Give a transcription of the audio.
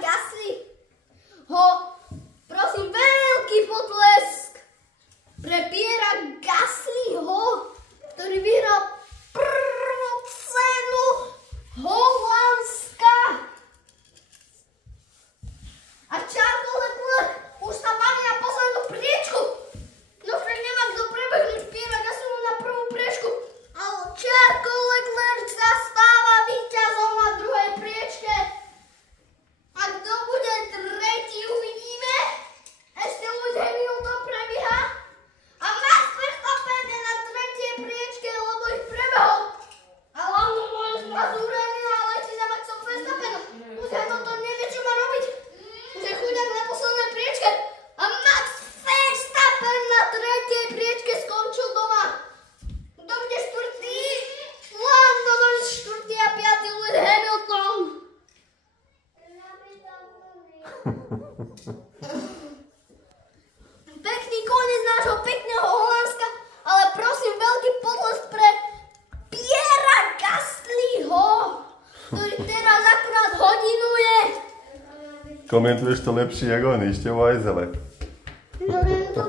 Gasly ho, prosím, veľký potlesk pre Pierra Gaslyho, ktorý vyhral prvú cenu Holandska. A Charles Leclerc už sa baví na poslednú priečku. No však nemá kto prebehnúť Pierra Gaslyho na prvú priečku. Ale Charles Leclerc sa stáva víťazom na druhej priečke. A kto bude tretí, uvidíme. Ešte Lewis Hamilton prebieha. A Max Verstappen je na tretej priečke, lebo ich prebehol. A hlavnú môj zmazúrený a letí za Maxom Verstappenom. Lewis Hamilton nevie, čo má robiť. Už je chudák na poslednej priečke. A Max Verstappen na tretej priečke skončil doma. Kto bude štvrtý? Lando Norris štvrtý a piatý Lewis Hamilton. Pekný koniec nášho pekného Holandska, ale prosím veľký potlesk pre Pierra Gaslyho, ktorý teraz akurát hodinu je. Komentuješ to lepšie ako on, ešte vo Ajzele. No, to